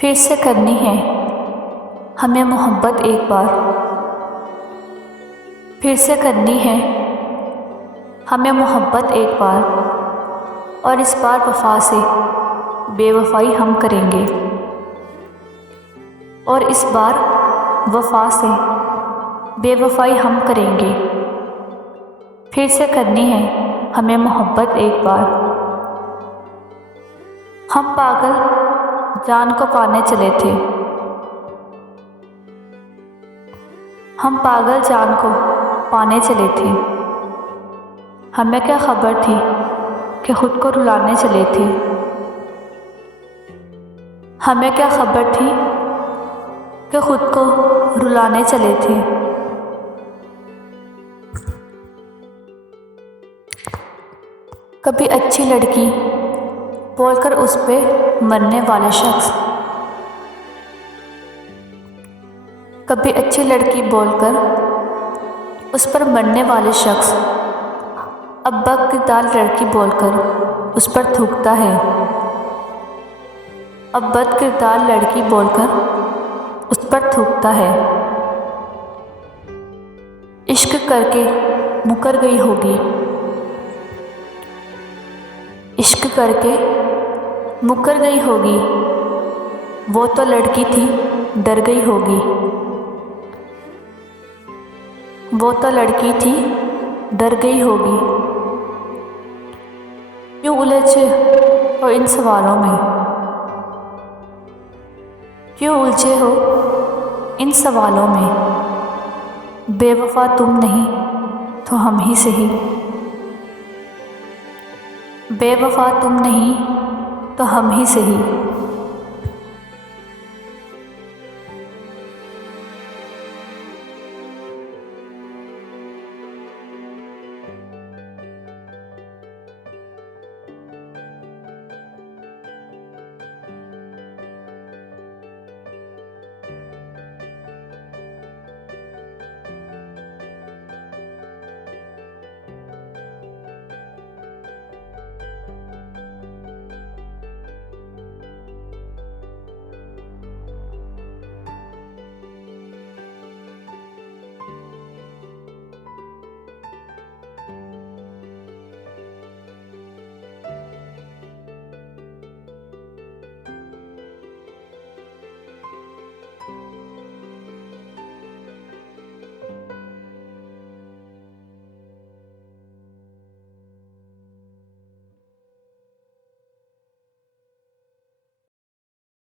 फिर से करनी है हमें मोहब्बत एक बार, फिर से करनी है हमें मोहब्बत एक बार, और इस बार वफा से बेवफाई हम करेंगे, और इस बार वफा से बेवफाई हम करेंगे। फिर से करनी है हमें मोहब्बत एक बार। हम पागल जान को पाने चले थे, हम पागल जान को पाने चले थे। हमें क्या खबर थी कि खुद को रुलाने चले थे। हमें क्या खबर थी कि खुद को रुलाने चले थे। कभी अच्छी लड़की बोलकर उस पे मरने वाले शख्स, कभी अच्छी लड़की बोलकर उस पर मरने वाले शख्स अब बदकिरदार लड़की बोलकर उस पर थूकता है। अब बदकिरदार लड़की बोलकर उस पर थूकता है। इश्क करके मुकर गई होगी, इश्क करके मुकर गई होगी। वो तो लड़की थी डर गई होगी, वो तो लड़की थी डर गई होगी। क्यों उलझे हो इन सवालों में, क्यों उलझे हो इन सवालों में। बेवफा तुम नहीं तो हम ही सही, बेवफा तुम नहीं तो हम ही सही।